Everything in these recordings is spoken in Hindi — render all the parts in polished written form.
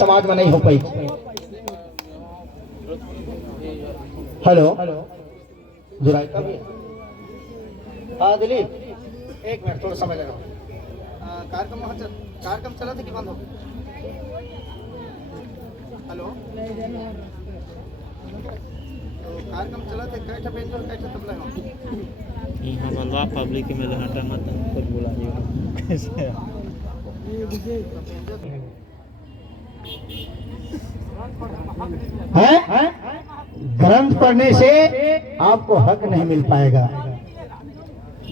समाज में नहीं हो पाई। हेलो जुराई का भी। हाँ दिलीप, एक मिनट, थोड़ा समय लगा। कार्यक्रम चला था कि बंद हो? हेलो, तो कार्यक्रम चला था, कैसा बेंच और कैसा तबला है? यहाँ मलवा पब्लिक में हटा मत कुछ बुला कैसे है? ग्रंथ पढ़ने से आपको हक नहीं मिल पाएगा।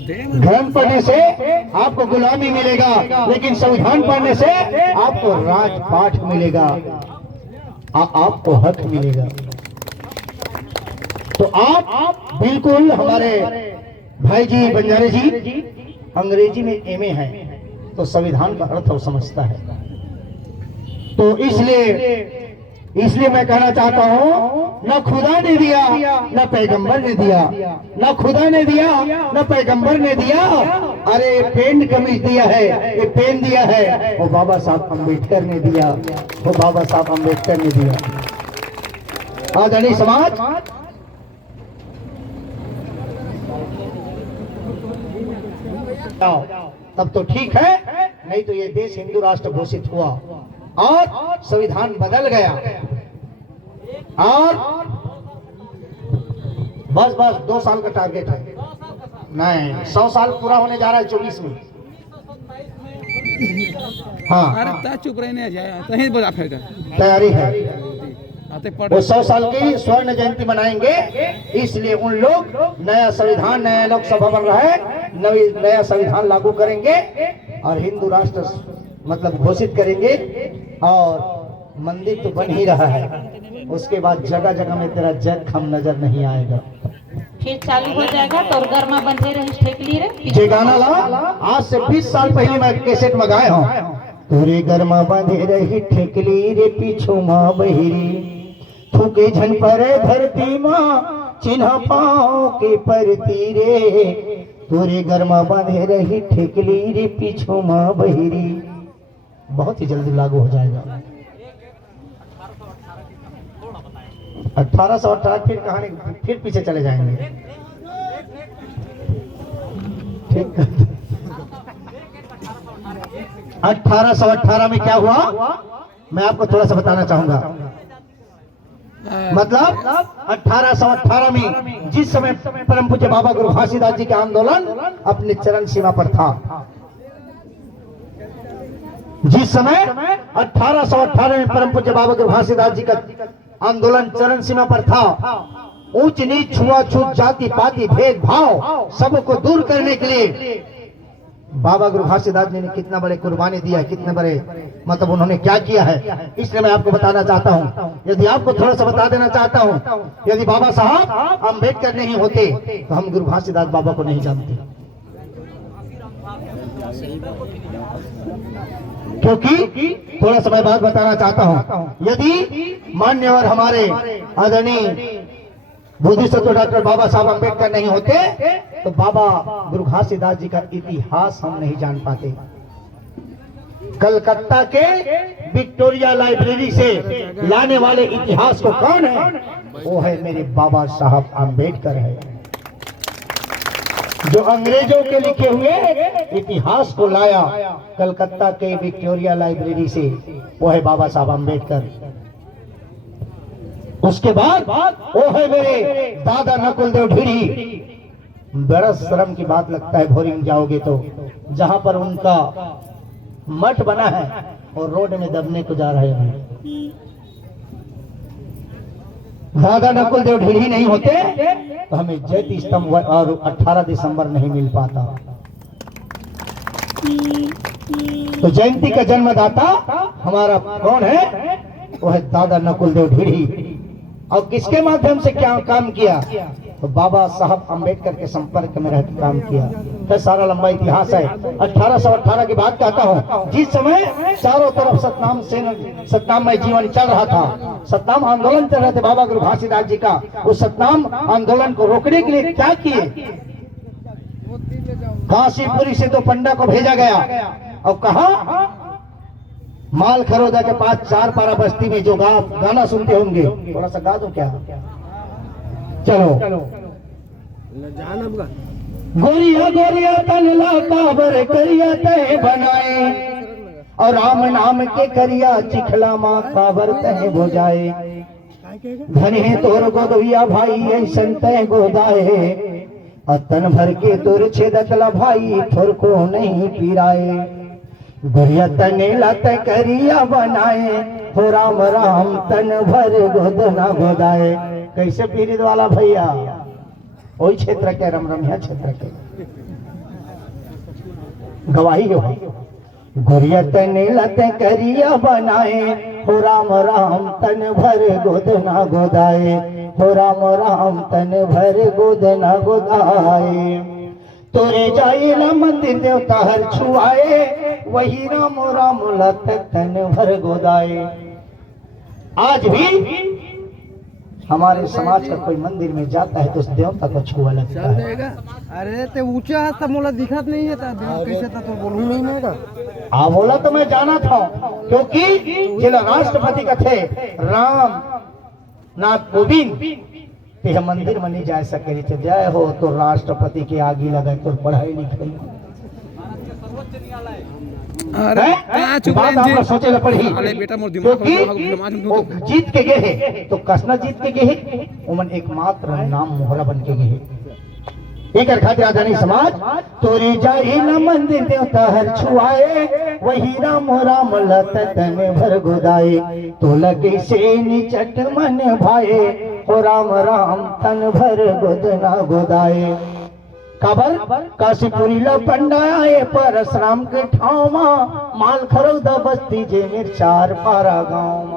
ग्रंथ पढ़ने से आपको गुलामी मिलेगा, लेकिन संविधान पढ़ने से आपको राजपाठ मिलेगा, आपको हक मिलेगा। तो आप बिल्कुल, हमारे भाई जी बंजारे जी अंग्रेजी में एमए है, तो संविधान का अर्थ वो समझता है। तो इसलिए मैं कहना चाहता हूँ, न खुदा ने दिया न पैगंबर ने दिया, न खुदा ने दिया न पैगंबर ने दिया। अरे पेन कमीज दिया है, ये पेन दिया है, वो बाबा साहब अम्बेडकर ने दिया, वो बाबा साहब अम्बेडकर ने दिया। आदरणीय समाज, तब तो ठीक है, नहीं तो ये देश हिंदू राष्ट्र घोषित हुआ और संविधान बदल गया, और बस 2 साल का टारगेट है। नहीं, 100 साल पूरा होने जा रहा है 24 में। हाँ, अरे चुप रहने जाए, तैयारी है। वो 100 साल की स्वर्ण जयंती मनाएंगे, इसलिए उन लोग नया संविधान, नया लोकसभा बन रहा है, नया संविधान लागू करेंगे और हिंदू राष्ट्र मतलब घोषित करेंगे, और मंदिर तो बन ही रहा है। उसके बाद जगह जगह में तेरा जय खम नजर नहीं आएगा। फिर चालू हो जाएगा तो गर्मा बंधे रही ठेकली रे। जे गाना ला, आज से 20 साल पहले मैं कैसेट में गाए हूँ। तोरे गर्मा बंधे रही ठेकली रे, पीछू माँ बहिरी, थूके झन पर धरती माँ, चिन्ह पाओ के परती रे। तोरे गर्मा बंधे रही ठेकली रे, पीछू माँ बहिरी। बहुत ही जल्दी लागू हो जाएगा। 1818 फिर कहानी फिर पीछे चले जाएंगे। ठीक, 1818 में क्या हुआ मैं आपको थोड़ा सा बताना चाहूंगा। मतलब 1818 में जिस समय परम पूज्य बाबा गुरु घासीदास जी का आंदोलन अपने चरण सीमा पर था, जिस समय 1818 में परम पूज्य बाबा गुरु घासीदास जी का आंदोलन चरण सीमा पर था, ऊंच नीच, छुआछूत, जाति पाति, भेदभाव सबको दूर करने के लिए बाबा गुरु घासीदास जी ने कितना बड़े कुर्बानी दिया, कितने बड़े मतलब उन्होंने क्या किया है, इसलिए मैं आपको बताना चाहता हूं। यदि आपको थोड़ा सा बता देना चाहता हूं, यदि बाबा साहब अम्बेडकर नहीं होते तो हम गुरु घासीदास बाबा को नहीं जानते, क्योंकि थोड़ा समय बाद बताना चाहता हूं, यदि मान्यवर हमारे आदरणीय बुद्धिसत्व डॉक्टर बाबा साहब अम्बेडकर नहीं होते तो बाबा गुरु घासीदास जी का इतिहास हम नहीं जान पाते। कलकत्ता के विक्टोरिया लाइब्रेरी से लाने वाले इतिहास को कौन है? वो है मेरे बाबा साहब अम्बेडकर है, जो अंग्रेजों के लिखे हुए इतिहास को लाया कलकत्ता के विक्टोरिया लाइब्रेरी से, वो है बाबा साहब अम्बेडकर। उसके बाद वो है मेरे दादा नकुल देव ढीढ़ी। बड़ा शर्म की बात लगता है भोरिंग जाओगे तो, जहां पर उनका मठ बना है और रोड में दबने को जा रहे हैं। दादा नकुल देव ढीढ़ी नहीं होते तो हमें जयंती स्तंभ और 18 दिसंबर नहीं मिल पाता। तो जयंती का जन्मदाता हमारा कौन है? वो है दादा नकुल देव ढीढ़ी। और किसके माध्यम से क्या काम किया? तो बाबा साहब अम्बेडकर के संपर्क में रहकर काम किया। तो सारा लंबा इतिहास है। 1818 की बात कहता हूँ, जिस समय चारों तरफ सतनाममय जीवन चल रहा था, सतनाम आंदोलन चल रहे थे बाबा गुरु घासीदास जी का। उस सतनाम आंदोलन को रोकने के लिए क्या किए? काशीपुरी से तो पंडा को भेजा गया और कहा माल खरोदा के पास चार पारा बस्ती में जो गाना सुनते होंगे, थोड़ा सा गा दो क्या? चलो। गोरिया गोरिया तनला काबर करिया तय बनाए, और राम नाम के करिया चिखला माँ काबर तय हो जाए। धने तोर गोदुया भाई ऐसन तय गोदाए, और तन भर के तोर छेदकला भाई थोर को नहीं पीराए। गोरिया तने लत करिया बनाए, हो राम राम तन भर गोद ना गोदाए। कैसे पीरित वाला भैया? वही क्षेत्र के रमरमिया क्षेत्र के गवाही हो। गोरिया तने लत करिया बनाए, हो राम राम तन भर गोद ना गोदाए, हो राम राम तन भर गोद ना गोदाए। तोरे जाए न मंदिर देवता हर छुआए, वही राम राम लत तन भर गोदाए। आज भी हमारे समाज का कोई मंदिर में जाता है तो उस देवता को छुआ लगता है। अरे ते ऊंचा है तब मोला दिखत नहीं है, तब कैसे तो बोलूं नहीं मैं। हाँ बोला तो मैं जाना था, क्योंकि जिला राष्ट्रपति का थे राम नाथ कोविंद ते मंदिर में नहीं जा सके थे। जय हो तो राष्ट्रपति के आगे लगा तो पढ़ाई लिखाई बात आप सोचे न पड़ी, क्योंकि जीत के गए है तो कसना जीत के गए है, उमन एकमात्र नाम मोहरा बन के गए। एक खातिर आजानी समाज तोरे जाई न मंदिर देवता हर छुआए, वही राम राम लत तन भर गोदाए। तो लगे से निचट मन भाए, हो राम राम तन भर गोद ना गोदाए। खबर काशीपुरी ला पंडाए, परशुराम के ठाव माल खरौदा बस्ती जे मेर चार पारा गाँव।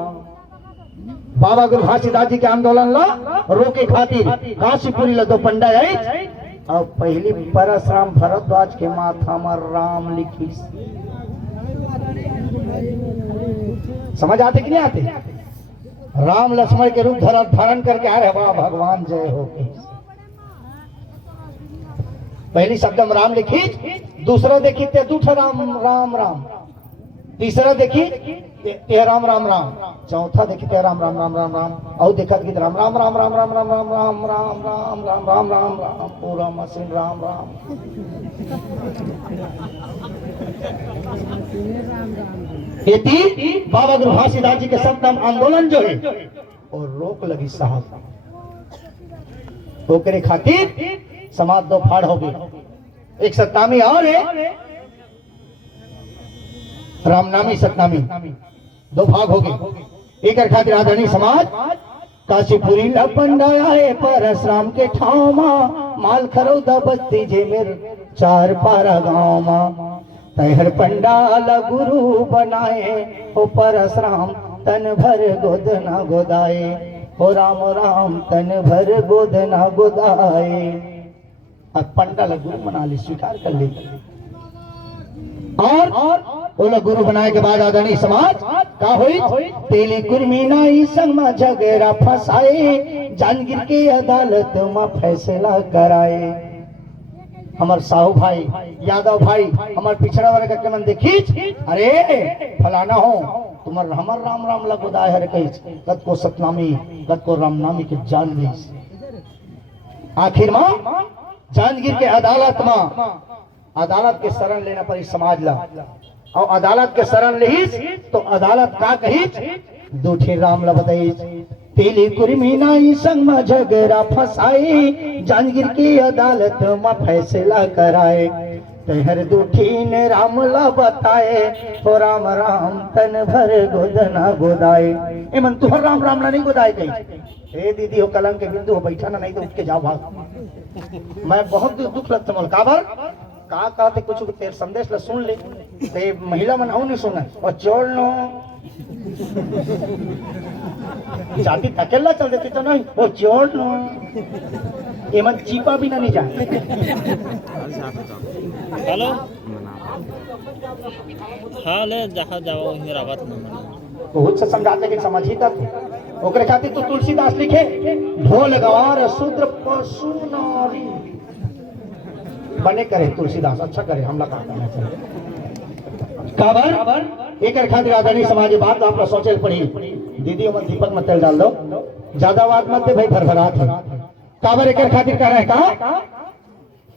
बाबा गुरु घासीदास जी के आंदोलन ला रोके खातिर काशीपुरी ला दो पंडाए। अब पहली परशुराम भरद्वाज के माथा में राम लिखी। समझ आते कि नहीं आते? राम लक्ष्मण के रूप धारण करके आ रहे, वाह भगवान जय हो। पहली शब्द में राम लिखी, दूसरा देखी ते दूठा राम राम राम, तीसरा देखी ते राम राम राम, चौथा देखी ते राम राम राम राम राम, और देखा कि राम राम राम राम राम राम राम राम राम राम राम राम राम राम पूरा मशीन राम राम। ये बाबा गुरु घासीदास जी के शब्द आंदोलन जो है और रोक लगी साहब, ओकरे खातिर समाज दो फाड़ हो गई। एक सतनामी और है रामनामी सतनामी, दो भाग हो गए। एक खातिर आदरणीय समाज काशीपुरी ला पंडाए, परशुराम के ठाव माल खरौदा बस्ती जे मेर चार पारा गाँव मा। तहर पंडाल गुरु बनाए, हो परशुराम तन भर गोद ना गोदाए, हो राम राम तन भर गोद ना गोदाए। अब पंडाल गुरु बना ली, स्वीकार कर ली, और बोला गुरु बनाए के बाद आदरणीय समाज का हुई तेली कुर्मी नाई संग में झगड़ा फंसाए, जांगीर के अदालत में फैसला कराए। हमार साहू भाई यादव भाई हमार पिछड़ा वर्ग के मन देखी, अरे फलाना हो तुम्हार हमार राम राम लगोदाय हर कही, कद को सतनामी कद को रामनामी के जान ली। आखिर में जांगीर के अदालत के शरण लेना पड़ी समाज ला, और अदालत के शरण ली तो अदालत का कही दूठे राम ला बताई। तेली कुर्मी नाई संग में झगड़ा फंसाई, जांगीर की अदालत में फैसला कराए। तहर दूठी ने राम ला बताए, तो राम राम तन भर गोद ना गोदाए। ए मन तुहर राम राम ला नहीं गोदाए कही। ए दीदी हो कलंक के बिंदु हो, बैठा ना नहीं तो उठ के जाओ भाग। मैं बहुत दुख लगता मोल काबर का कहते कुछ तेरे संदेश ला सुन ले, ते महिला मन नहीं सुना और चोर नो जाती अकेला चल देती तो नहीं, वो चोर नो ये मन चीपा भी ना नहीं जाए। हेलो हाँ ले जहाँ जाओ मेरा बात न बहुत से समझाते कि समझ ही तक ओकरे खातिर तो तुलसीदास लिखे, ढोल गवार शूद्र पशु नारी बने करे। तुलसीदास अच्छा करे, हमला कहा करना चाहिए। काबर एक खातिर आदरणीय समाज बात आप सोचे पड़ी दीदी मत दीपक मत तेल डाल दो ज्यादा बात मत दे भाई भरभरात है काबर एक खातिर कह रहे का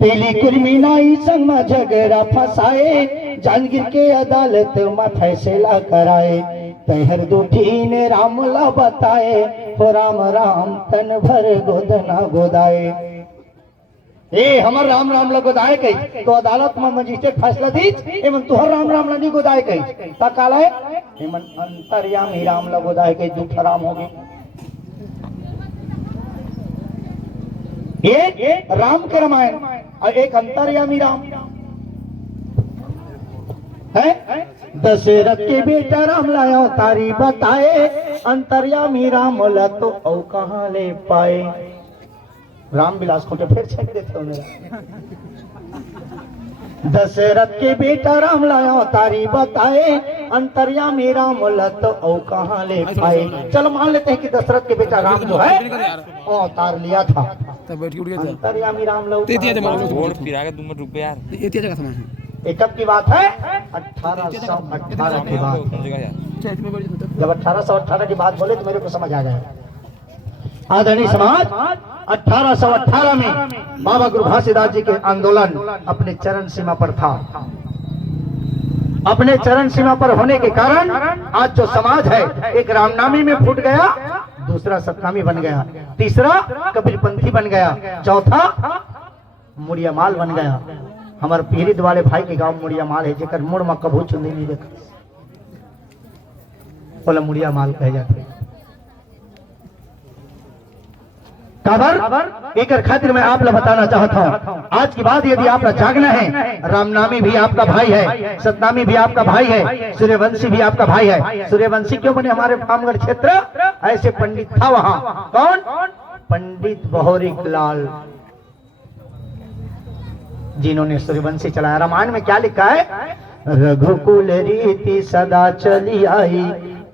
पीली कुर्मीनाई संग में झगड़ा फसाए जांगीर के अदालत में फैसला कराए तहर दूठी ने रामला बताए हो राम राम तन भर गोदना गोदाए ए हमर राम राम ला गोदाए कही तो अदालत में मजिस्ट्रेट फैसला दी एमन तुहर राम राम ला नहीं गोदाए कही ता काला है एमन अंतर्यामी राम ला गोदाए कही दूठा राम हो गए एक राम के रामायण और एक अंतर्यामी राम है दशरथ के बेटा राम लाया तारी बताए अंतर्यामी राम ला तो औ कहां ले पाए राम विलास को फिर छेक देते हो मेरा दशरथ के बेटा राम लाया तारी बताए अंतर्यामी राम ला तो औ कहां ले पाए चलो मान लेते हैं कि दशरथ के बेटा राम जो है अवतार लिया था तब बैठ उठ गया अंतर्यामी राम लो वोट फिरा के तुम रुपए यार ये जगह सामान है एक कब की बात है 1818 की बात जब 1818 की बात बोले तो मेरे को समझ आ गया आदरणीय समाज 1818 में बाबा गुरु घासीदास जी के आंदोलन अपने चरण सीमा पर था अपने चरण सीमा पर होने के कारण आज जो समाज है एक रामनामी में फूट गया दूसरा सतनामी बन गया तीसरा कबीरपंथी बन गया चौथा मुड़िया माल बन गया हमारे पीड़ित वाले भाई के गांव मुड़िया माल है जेकर मुड़ में कभू चुंदी नहीं देखा बोला मुड़िया माल कहे जाते काबर एक खातिर मैं आप लोग बताना चाहता हूँ आज की बात यदि आप जागना है रामनामी भी आपका भाई है सतनामी भी आपका भाई है सूर्यवंशी भी आपका भाई है सूर्यवंशी क्यों बने हमारे रामगढ़ क्षेत्र ऐसे पंडित था वहां कौन पंडित बहोरी लाल जिन्होंने सूर्यवंशी चलाया रामायण में क्या लिखा है रघुकुल रीति सदा चली आई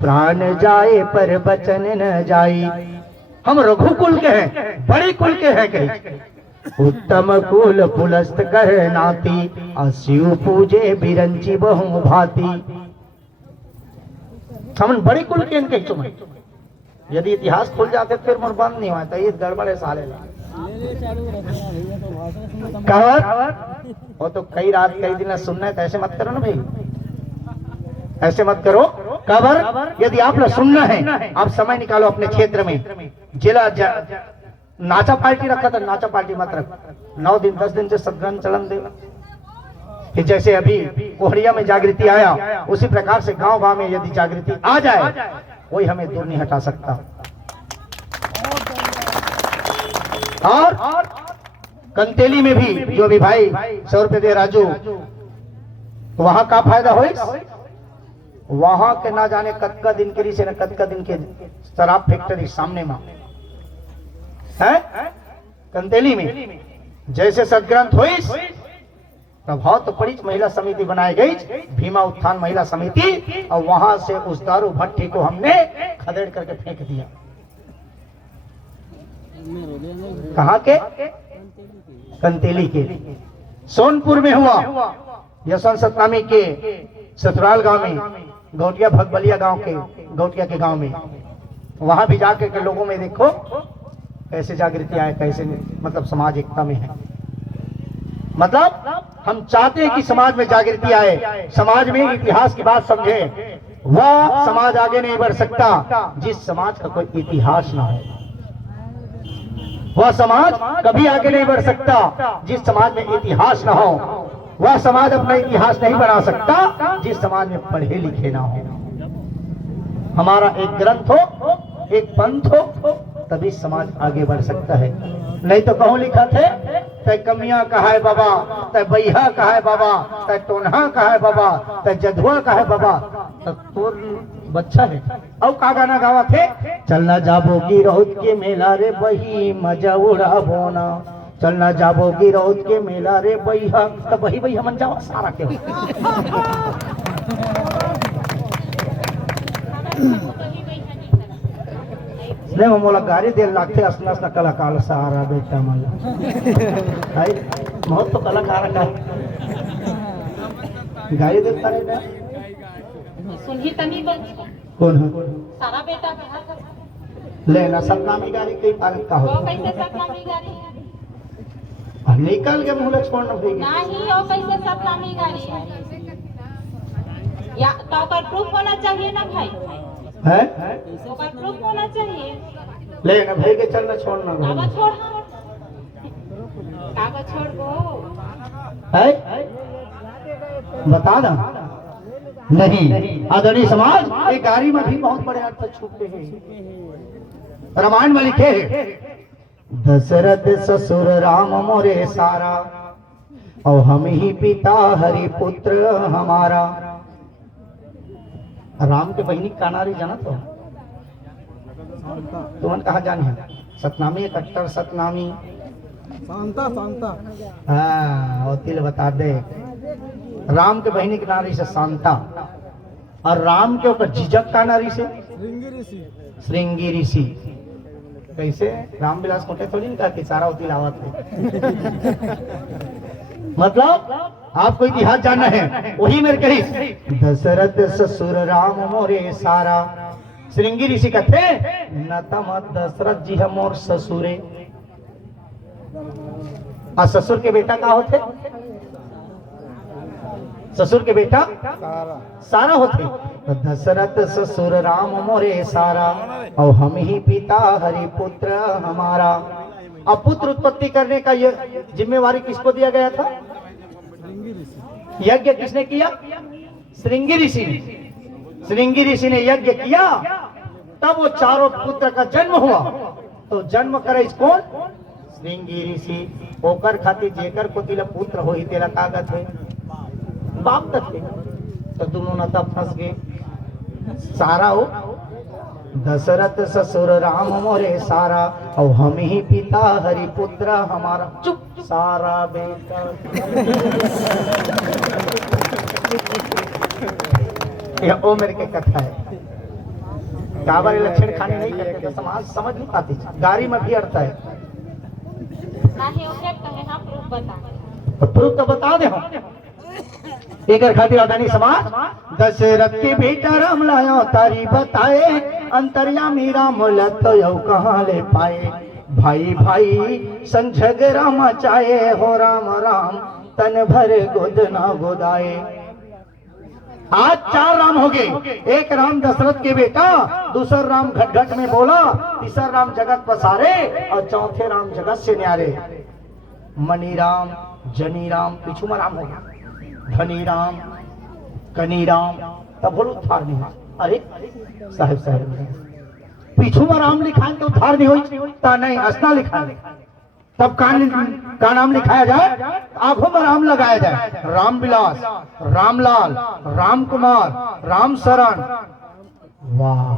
प्राण जाए पर बचन न जाई हम रघुकुल के हैं बड़े कुल के हैं कहीं उत्तम कुल पुलस्त कर नाती अशिव पूजे बिरंची बहु भाती हम बड़े कुल के इनके चुम यदि इतिहास खुल जाते फिर मन बंद नहीं हुआ ये गड़बड़ है साले कहावत वो तो कई रात कई दिन सुनना है तो ऐसे मत करो ना भाई ऐसे मत करो कबर यदि आप लोग सुनना है आप समय निकालो अपने क्षेत्र में जिला नाचा पार्टी रखा था नाचा पार्टी मत रख 9 दिन 10 दिन से सदग्रहण चलन देगा कि जैसे अभी कोहड़िया में जागृति आया उसी प्रकार से गांव गांव में यदि जागृति आ जाए कोई हमें दूर नहीं हटा सकता और कंतेली में भी जो भी भाई 100 रुपए दे राजू वहां का फायदा हो वहां के ना जाने कतका दिन के से न कतका दिन के शराब फैक्ट्री सामने में है कंतेली में जैसे सदग्रंथ हुई बहुत बड़ी महिला समिति बनाई गई भीमा उत्थान महिला समिति और वहां से उस दारू भट्टी को हमने खदेड़ करके फेंक दिया कहा के कंतेली के सोनपुर में हुआ यशवंत सतनामी के ससुराल गांव में गौटिया भगबलिया गांव के गौटिया के गांव में वहां भी जाकर के लोगों में देखो कैसे जागृति आए कैसे मतलब समाज एकता में है मतलब हम चाहते हैं कि समाज में जागृति आए समाज में इतिहास की बात समझे वह समाज आगे नहीं बढ़ सकता जिस समाज का कोई इतिहास ना हो वह समाज कभी आगे नहीं बढ़ सकता जिस समाज में इतिहास ना हो वह समाज अपना इतिहास नहीं बना सकता जिस समाज में पढ़े लिखे ना हो हमारा एक ग्रंथ हो एक पंथ हो तभी समाज आगे बढ़ सकता है नहीं तो कहूं लिखा थे तय कमिया का है बाबा तय बैहा का है बाबा तय टोनहा का है बाबा तय जधुआ का है बाबा तो बच्चा है और का गाना गावा थे चलना जाबोगी रोज के मेला रे बही मजा उड़ा बोना चलना जाबोगी रोज के मेला रे बैहा तो बही बही मन जावा सारा के नहीं मोला गाड़ी दे लागते असना असना कलाकार सहारा बेटा मला भाई बहुत तो कलाकार का गाड़ी देता रहता सुनही तनी बच कौन है? सारा बेटा बिहार का लेना सतनामी गाड़ी कई पालन का वो होता कैसे सतनामी गाड़ी है निकल के मुंह छोड़ न भई नहीं वो कैसे सतनामी गाड़ी है या तो पर प्रूफ होना चाहिए ना भाई है तो पर प्रूफ होना चाहिए लेना भाई के चलना छोड़ना कागज छोड़ कागज छोड़ वो है बता ना नहीं आदरणीय समाज ये गाड़ी में भी बहुत बड़े अर्थ छुपे हैं। रामायण में लिखे हैं दशरथ ससुर राम मोरे सारा और हम ही पिता हरि पुत्र हमारा। राम के बहनी कानारी जाना तो तुमन कहा जानी सतनामी कट्टर सतनामी शांता शांता हाँ और तिल बता दे राम के बहनी के नारी से शांता और राम के ऊपर झिझक का नारी से श्रृंगी ऋषि। कैसे रामविलास कोटे थोड़ी नहीं कहा कि सारा होती लावत है मतलब आपको इतिहास जानना है वही मेरे कही दशरथ ससुर राम मोरे सारा श्रृंगी ऋषि कहते न तम दशरथ जी हम और ससुरे और ससुर के बेटा का होते ससुर के बेटा सारा होते तो दशरथ ससुर राम मोरे सारा और हम ही पिता हरि पुत्र हमारा। अब पुत्र उत्पत्ति करने का ये जिम्मेवारी किसको दिया गया था यज्ञ किसने किया श्रृंगी ऋषि ने। श्रृंगी ऋषि ने यज्ञ किया तब वो चारों पुत्र का जन्म हुआ तो जन्म करे इस कौन श्रृंगी ऋषि होकर खातिर जेकर को तिला पुत्र हो ही तेरा कागज है बाप तक तो दोनों न तब फंस गए सारा हो दशरथ ससुर राम मोरे सारा और हम ही पिता हरि पुत्र हमारा। चुप सारा बेटा यह ओ मेरे के कथा है काबर लक्षण खाने नहीं करते तो समाज समझ नहीं पाती गाड़ी में भी अर्थ है नहीं ओके कहे हां प्रूफ बता प्रूफ तो बता दे हम एक खातिर अदानी समाज दशरथ के बेटा राम लायो तारी बताए अंतर्यामी राम लत यौ कहाँ ले पाए भाई भाई संझग राम चाहे हो राम राम तन भर गोद ना गोदाए। आज 4 राम हो गए एक राम दशरथ के बेटा दूसरा राम घट घट में बोला तीसरा राम जगत पसारे और चौथे राम जगत से न्यारे। मणि राम जनी राम पिछुमा राम हो गया धनी राम कनी राम तब बोलो उद्धार नहीं हुआ। अरे साहब साहब पीछू में राम लिखा है तो उद्धार नहीं हुई ता नहीं असना लिखा है तब का नाम लिखाया जाए आंखों में राम लगाया जाए राम विलास रामलाल राम कुमार राम शरण वाह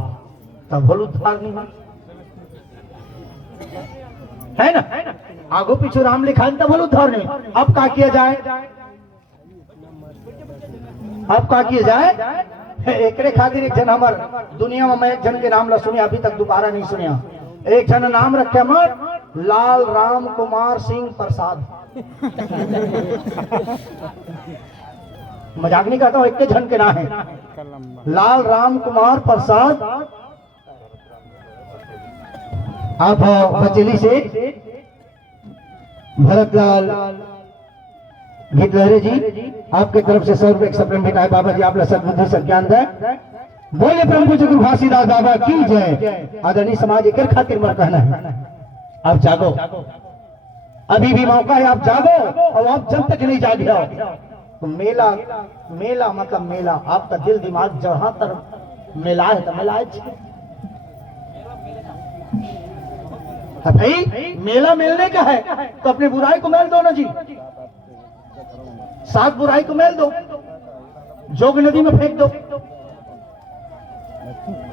तब बोलो उद्धार नहीं हुआ है ना आगो पीछू राम लिखा है तब बोलो उद्धार नहीं। अब क्या किया जाए अब क्या किया जाए एकरे खातिर एक जन हमार दुनिया में मैं एक जन के नाम ला सुनिया अभी तक दोबारा नहीं सुनिया एक जन नाम रखे हमार लाल राम कुमार सिंह प्रसाद मजाक नहीं करता हूँ एक जन के नाम है लाल राम कुमार प्रसाद। आप बचेली से भरतलाल गीतलहरी जी आपके तरफ से 100 रुपए सप्लीमेंट है बाबा जी आप सदबुद्धि सज्ञान दे बोले प्रभु गुरु घासीदास बाबा की जय। आदरणीय समाज एक खातिर मत कहना है आप जागो अभी भी मौका है आप जागो और आप जब तक नहीं जागे हो तो मेला मेला मतलब मेला आपका दिल दिमाग जहां तरफ मेला है तो मेला है भाई मेला मेलने का है तो अपनी बुराई को मेल दो ना जी 7 बुराई को मेल दो जोग नदी में फेंक दो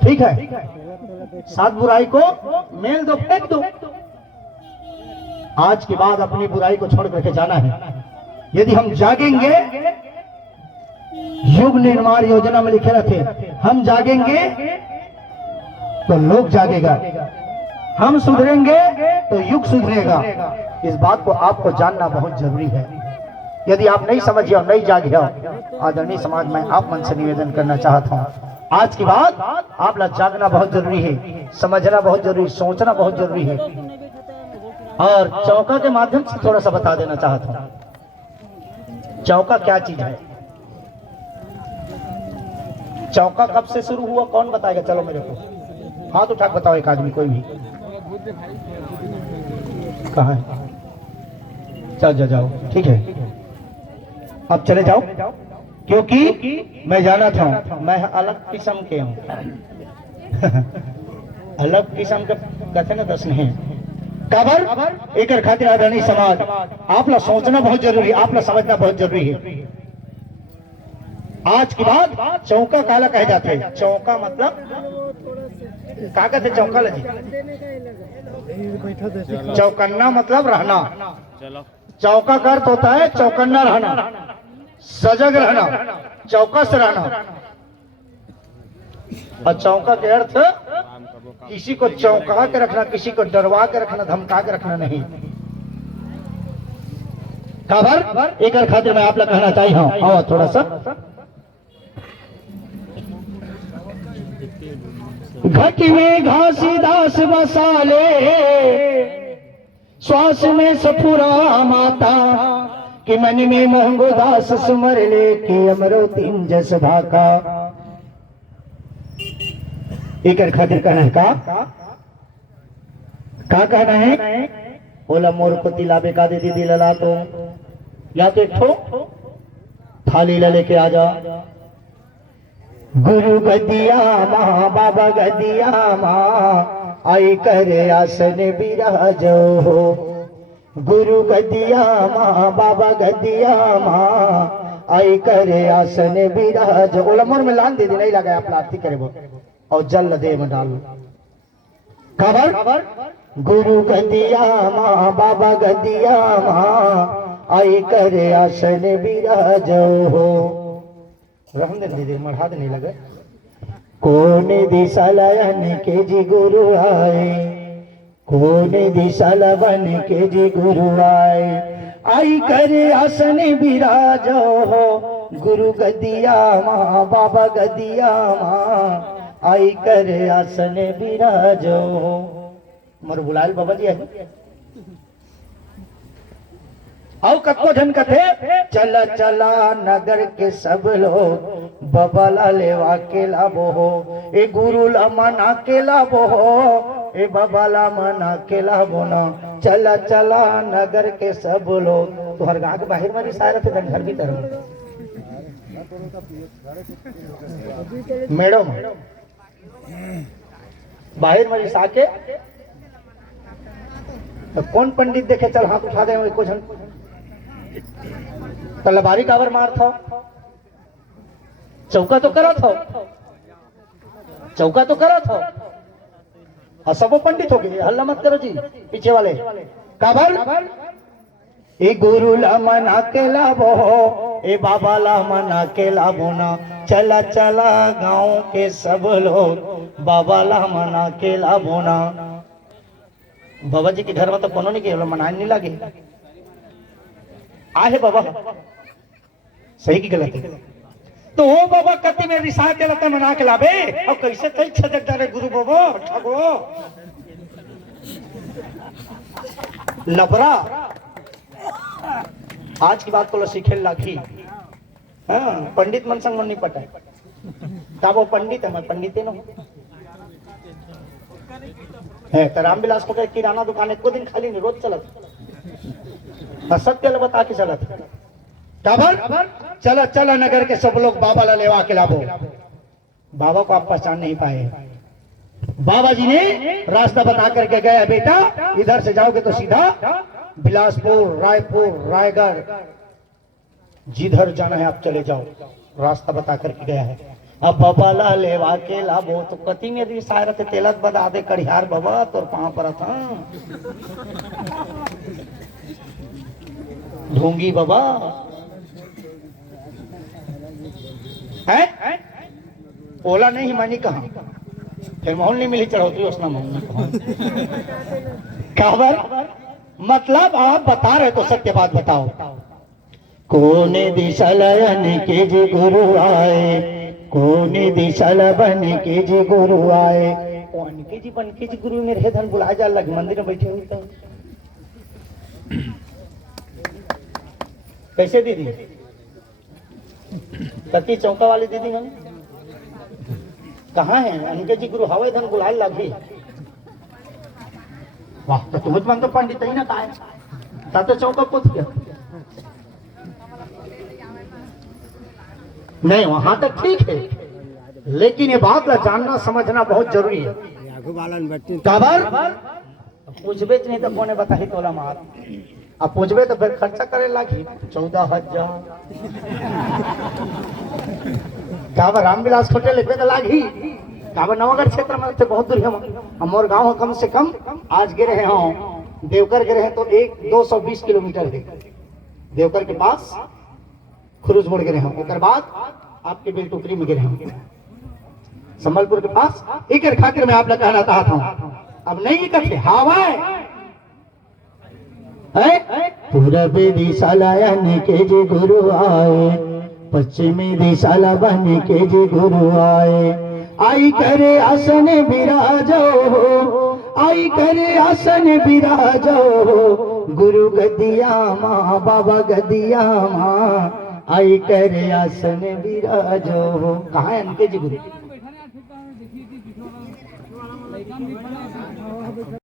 ठीक है 7 बुराई को मेल दो फेंक दो। आज के बाद अपनी बुराई को छोड़ करके जाना है। यदि हम जागेंगे युग निर्माण योजना में लिखे रहते हम जागेंगे तो लोग जागेगा हम सुधरेंगे तो युग सुधरेगा। इस बात को आपको जानना बहुत जरूरी है। यदि आप नहीं समझिए और नहीं जागिए, आदरणीय समाज में आप मन से निवेदन करना चाहता हूँ, आज की बात आप लोग जागना बहुत जरूरी है, समझना बहुत जरूरी, सोचना बहुत जरूरी है। और चौका के माध्यम से थोड़ा सा बता देना चाहता हूँ, चौका क्या चीज है, चौका कब से शुरू हुआ, कौन बताएगा? चलो मेरे को हाथ उठा बताओ, एक आदमी कोई भी। कहाँ है? चल जाओ, ठीक है, अब चले जाओ, क्योंकि मैं जाना था मैं अलग किस्म के हूँ। अलग किस्म के कहते ना दस नहीं काबर एक खातिर आदरणीय समाज आप लोग सोचना बहुत जरूरी, आप लोग समझना बहुत जरूरी है। आज की बात चौका काला कहे जाते हैं, चौका मतलब क्या कहते? चौका लजी चौकन्ना मतलब रहना, चौका का अर्थ होता है चौकन्ना रहना, सजग रहना, चौकस रहना। और चौका के अर्थ किसी को चौंका के रखना, किसी को डरवा के रखना, धमका के रखना नहीं। खबर एक खातिर मैं आप लोग कहना चाहिए हूं, और थोड़ा सा घट में घासी दास बसाले, श्वास में सफुरा माता, कि मन में महंगो दास सुमर ले, के अमरो तीन जस भाका। एक खातिर कहना है का कहना है? बोला मोर को तिलाबे का दे दीदी लला, तो या तो एक ठो थाली लेके आ जा। गुरु गदिया माँ बाबा गदिया माँ, आई करे आसन बिराजो हो। गुरु गदिया माँ बाबा गदिया माँ, आई करे आसन बिराजो। बोला मोर में लान दीदी नहीं लगा, आप आरती करे वो और जल दे में डालो। खबर गुरु गदिया माँ बाबा गदिया माँ, आई करे आसन बिराजो हो। रहने दीदी मढ़ा दे नहीं लगे। कौन दिशा लयन के जी गुरु आए, कौन दिशा लवन के जी गुरु आए, आई करे आसन बिराजो हो। गुरु गदिया माँ बाबा गदिया माँ, आई करे आसन बिराजो हो। मर बुलाल बाबा जी है आओ कत्को जन कथे। चला चला नगर के सब लोग, बबला लेवा के लाबो हो। ए गुरु ला मना के लाबो हो, ए बबला मना के लाबो ना। चला चला नगर के सब लोग। तो हर गांव के बाहर में सारा थे घर की तरफ मैडम बाहर में रिसा के तो कौन पंडित देखे चल हाथ उठा दे कुछ तलवारी काबर मार था। चौका तो करा था, चौका तो करा था और सबो पंडित हो गए। हल्ला मत करो जी पीछे वाले। काबर ए गुरु ला मना के लाबो, ए बाबा ला मना के लाबो ना। चला चला गांव के सब लोग, बाबा ला मना के लाबो ना। बाबा जी के घर में तो कोनो नहीं के मनाने नहीं लगे। आहे बाबा सही की गलत है तो वो बाबा कति में रिसा के लता मना के लाबे और कैसे कई छजक डाले गुरु बाबा ठगो लबरा। आज की बात को सीखे लाखी। हाँ पंडित मन संग मन नहीं पटा तब वो पंडित है, मैं पंडित ही न है। तो रामविलास को किराना दुकान एक दिन खाली नहीं, रोज चलत सत्य बता के चलत। काबर चला चला नगर के सब लोग बाबा ला लेवा के लाबो। बाबा को आप पहचान नहीं पाए। बाबा जी ने रास्ता बता करके गया, बेटा इधर से जाओगे तो सीधा बिलासपुर रायपुर रायगढ़ जिधर जाना है आप चले जाओ। रास्ता बता करके गया है। अब बाबा ला लेवा के लाबो तो कति में भी सारत तेलत बदा दे कड़ियार बाबा तोर कहां पर था ढोंगी बाबा है ओला नहीं मानी कहा फिर मोहन नहीं मिली चढ़ौती उसना मोहन खबर। मतलब आप बता रहे तो सत्य बात बताओ। कोने दिशाला के जे गुरु आए, कोने दिशाला बन के जे गुरु आए। ओ अनके जी बन के जी गुरु में रहे धन बुला जा लग मंदिर में बैठे हुए तो कैसे दीदी कति चौका वाली दीदी हम कहाँ है? अनके जी गुरु हवे धन बुला लगी। वाह तो तुम मन तो पंडित ही ना का है ताते चौका पोत गया नहीं वहां तक ठीक है, लेकिन ये बात ला जानना समझना बहुत जरूरी है। काबर पूछबे नहीं तो कोने बताही तोला मार, अब पूछबे तो फिर खर्चा करे लागी 14,000 काबर रामविलास होटल लिखबे तो लागी। काबर नवगढ़ क्षेत्र में थे बहुत दूर हम और गांव कम से कम आज गिरे हैं हम देवकर गिरे हैं तो 220 किलोमीटर है देवकर के पास खुरुज मोड़ गिरे हैं। एक बाद आपके बिल टुकरी में गिरे हैं संबलपुर के पास। एक खातिर मैं आप लोग कहना चाहता हूं अब नहीं इकट्ठे हवा पूरब दिशाला के जे गुरु आए, पश्चिमी दिशाला बन के जे गुरु आए। आई करे आसन विराजो, आई करे आसन विराजो, गुरु गदिया माँ बाबा गदिया माँ आई करे आसन विराजो। कहाँ है उनके जी गुरु?